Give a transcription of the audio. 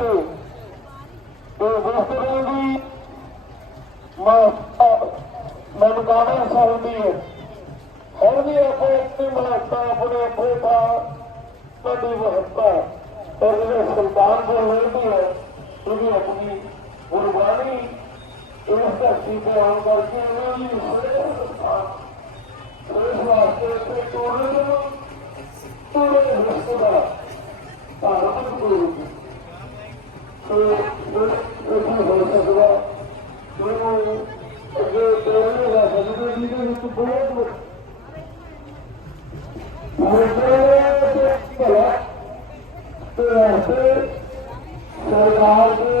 ਤੇ ਇਹ ਗੁਰਸੇਵਕ ਦੀ ਮਾਂ ਮੈਨੂੰ ਕਾਹਦੇ ਸੁਣਦੀ ਹੈ ਹੁਣ ਵੀ ਆਪਣੇ ਇੱਥੇ ਮਲਾਤਾ ਆਪਣੇ ਆਪਣੇ ਦਾ ਕਦੀ ਵਹਤਾ ਪਰ ਇਹ ਸੁਲਤਾਨ ਦੇ ਹੋਈ ਹੈ ਉਹਦੀ ਆਪਣੀ ਗੁਰਬਾਣੀ ਇਸ ਧਰਤੀ ਤੇ ਆਉਣ ਕਰਕੇ ਉਹਦੀ ਸੁਲਤਾਨ सरकार